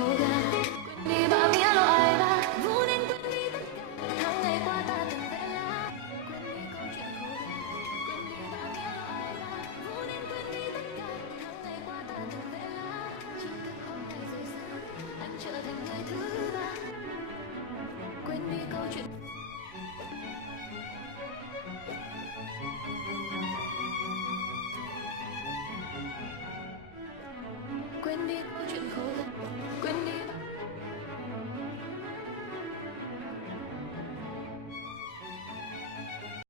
khô ga, quên đi bạ nghĩa lo ai đã vô nên quên đi tất cả tháng ngày qua ta từng vẽ lá, quên đi câu chuyện khô ga, quên đi bạ nghĩa lo ai đã vô nên quên đi tất cả tháng ngày qua ta từng vẽ lá, chỉ cần hôm nay rồi sao anh trở thành người thứ ba, quên đi câu chuyện. Quên đi câu chuyện khô ga, quên